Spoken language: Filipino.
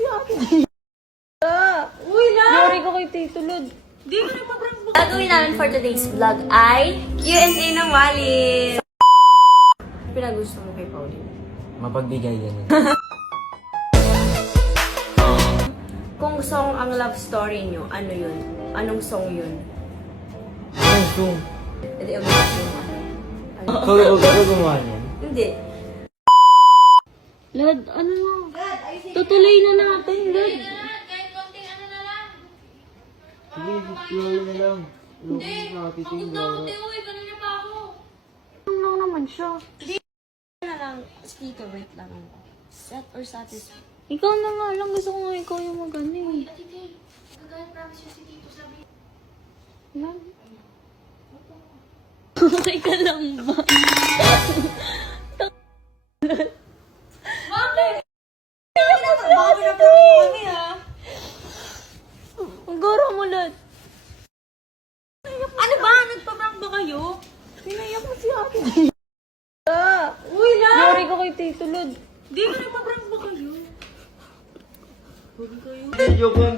si ate. Uy, na! Yari ko kay Tito Lod. Di ko nagpa-prank mo. Gagawin namin for today's vlog ay Q&A ng Walid. pinagusto mo kay Pauline. Mapagbigay yan. Kung song ang love story nyo, ano yun? Anong song yun? Ay, so. Hindi, umiyak yung ano. Kaya gumawa niyan? Hindi. Lod, ano na? Tutuloy na natin, Lod. Sige, scroll na lang. Hindi, pagod na ako, Teo. Ano lang naman siya? Na lang, speaker, wait lang. Set or satisfied? Ikaw na nga lang. Gusto ko nga ikaw yung magano eh. Lan. Okay ka lang ba? Ang goro mo, Lod. Ano ba? Nagpa-prank ba kayo? Pinayak mo si ate. Uy, na! Yari ko kay Tito Lod. Di ko nagpa-prank ba kayo? Joke lang.